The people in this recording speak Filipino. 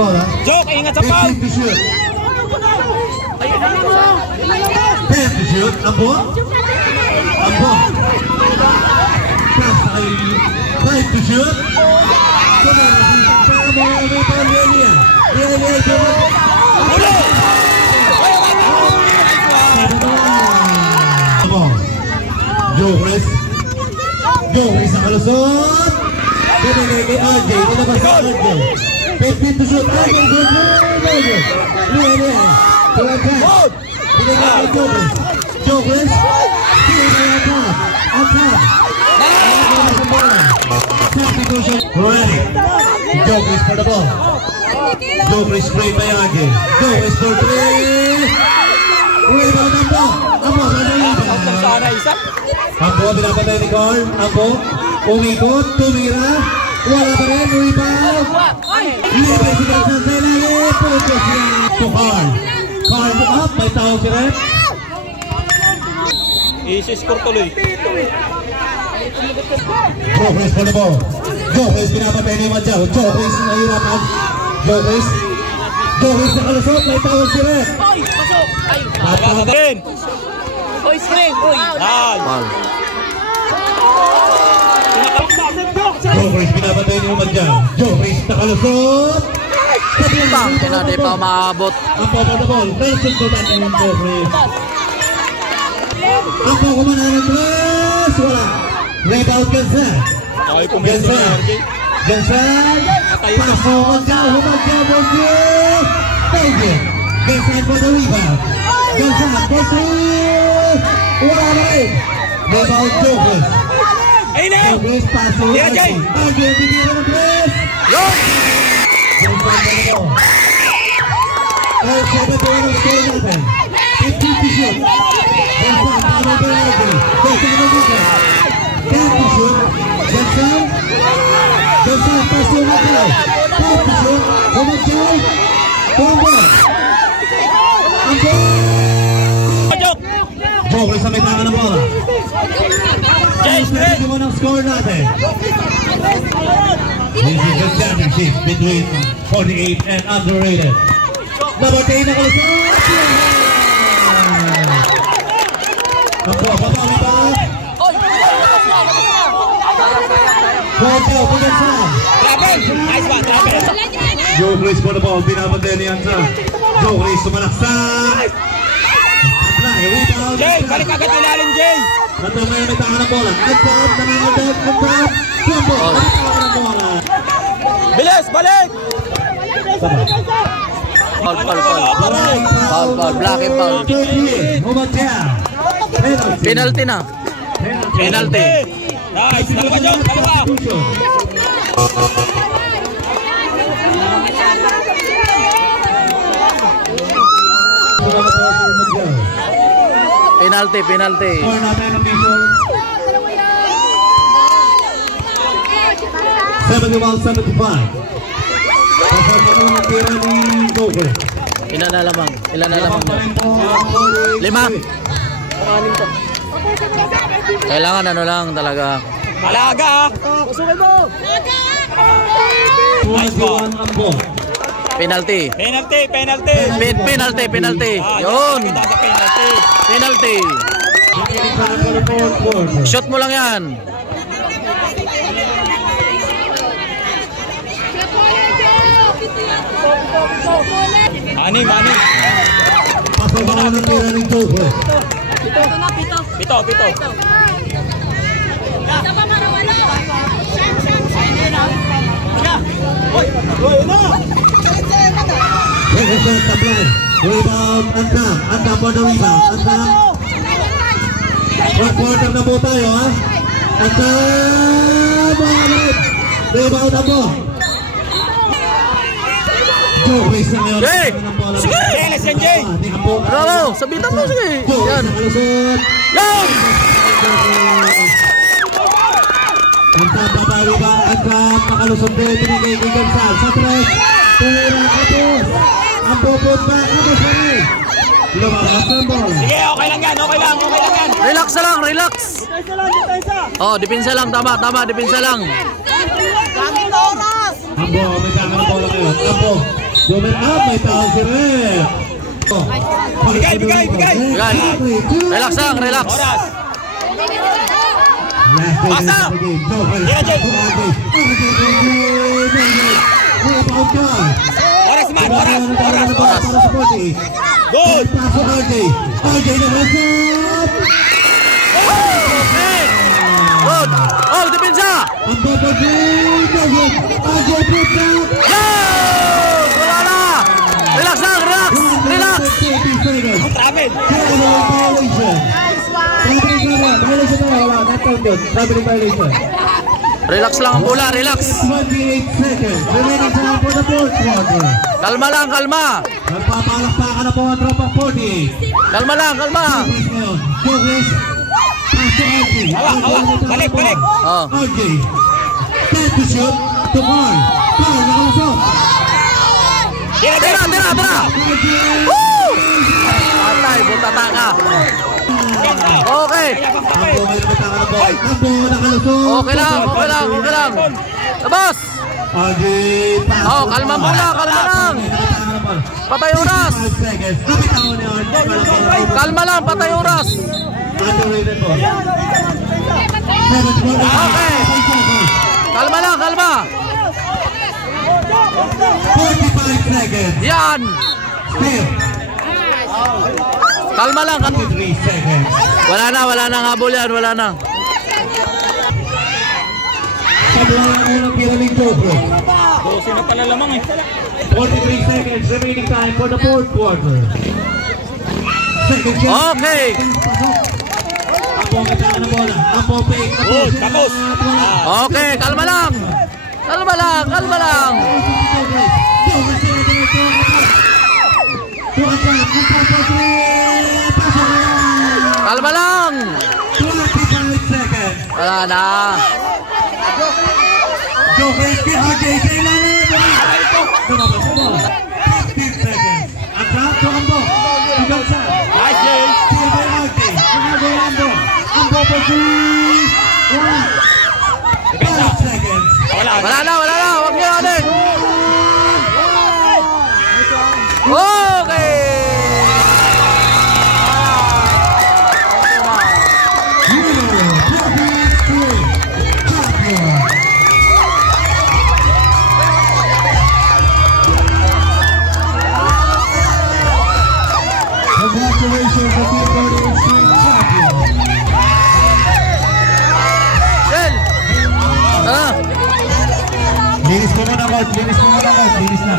bola. Joke, ingat sa foul. 15 to shoot. 10 to shoot. Ambo. Ambo. Pass kay 5 to shoot. Joris ang kalusot. Binigay kay RJ. Nilabas sa RJ. 15 to shoot. RJ, good. Binigay kay Joris. Joris. Substitution. Ready. Joris for the ball. Joris straight by RJ. Joris for 3. Rebound ang ball. Ambo, pinapatay ni Carl. Ambo, umikot, tumira. Wala pa rin, rebound. Libre si Gansan sa ilalim. Punto siya to Carl. Carl up, may tao si Rep. Isi-score tuloy. Joris for the ball. Joris, pinapatay ni Madjaw. Joris, nahirapan. Joris na kalusot, may tao si Rep. Pasok! Oy, screen! Oy! Foul. Joris, pinapatay ni Madjaw. Joris, nakalusot. Bang, hindi pa maabot. Ang baba na ball. Nelson ko ba ng Joris? Ang kukumana ng press. Wala. Rebound Gansan. Gansan. Paso Madjaw. Madjaw. Gansan for the rebound. Gansan for 3. Wala na rin. Rebound Joris. Joris paso. Argel, bibira ng press. Gansan for the ball. 7-1 ang score natin. 15 to shoot. Gansan, paano ba natin? Gansan na dito. 10 to shoot. Gansan, paso Madjaw. 5 to shoot. Madjaw. Tombo. Ang goal! Joris sa may tangan ng bola. 7-1 ang score natin. This is the championship between 48 and underrated. Nabatay na kalusot. Ang babawi ba? Madjaw, Gansan. Nice one, Joris for the ball, pinapatay ni Gansan. Joris sumalaksak. Apply, rebound. Jay, balik agad ilalim, Jay. Natumay may tangan ng bola. Agad, nangangadag, agad. Jumbo, may tangan ng bola. Bilis, balik! Foul. Black and foul. Penalty na. Penalty. Nice, dalawa, Jok, dalawa. Penalty. Score natin ang visual. 71-75. Pasok na ang tira ni Joris. Ilan na lamang? 5. Kailangan ano lang talaga. Alaga! Nice one ang ball. Penalty. Yun. Penalty. Shot mo lang yan. Anim. Pasok na ang tira ni Joris. Pito. Rebound, Antang for the rebound. Antang. 1/4 na po tayo, ha? Antang. Rebound na po. Joris na ngayon. Sige! Yes, yan, Jay! Bravo! Sabitan mo, sige! Yan! Yan! Antang babawi ba? Antang makalusot din. Binigay kay Gonzal. Sa tres. Pera kapos. Ang popot ba? Kapos pa rin. Lumabas ng ball. Sige, okay lang yan. Relax na lang, relax! Oh, depensa lang. Tama, depensa lang. Ambo, may tangan ng bola ngayon. Ambo. Moving up, may tao si Red. Bigay. Bigay. Relax lang, relax. Oras. Pasa! Oras man, oras. Good. Pasok RJ. RJ na hasap. Okay. Good. Oh, depensa. Ang babagay. RJ puta. Good. Wala na. Relax lang, relax. Relax. Travel. Relax lang ang bola, relax. 28 seconds. Remaining time for the fourth quarter. Kalma lang, kalma. Nagpapalakpakan na po ang tropang 40. Kalma lang, kalma. Jovis. Paso RJ. Hawak. Balik. Oh. RJ. Time to shoot. To Carl. Carl, nakalusok. Tira. RJ. Woo! Patay, butata ka. Okay. Okay lang. Labas. RJ. Oh, kalma muna, kalma lang. Patay oras. Kalma lang, patay oras. Okay. Kalma lang, kalma. 45 seconds. Yan. Still. Kalma lang. 3 seconds. Wala na habol yan, wala na. Sabuhan ang unang kiraling Jogo. 12 na pala lamang eh. 43 seconds remaining time for the fourth quarter. Second shot. Okay. Ang pumatakan ng bola. Ang pumapik. Good, tapos. Okay, kalma lang. Kalma lang. Kalma lang. 25 seconds. Wala na. Joker kay RJ sa ilalim. Lumabas sa bola. 15 seconds. Ang drop to Ambo. Tugal sa. Nice game. Steal by RJ. Ronaldo Ambo. Ambo po si 5 seconds. Wala. Wala na. Huwag niyo ulit. Okay. Congratulations to Team Golden State champion. Shell. Linis mo muna, coach. Linis na.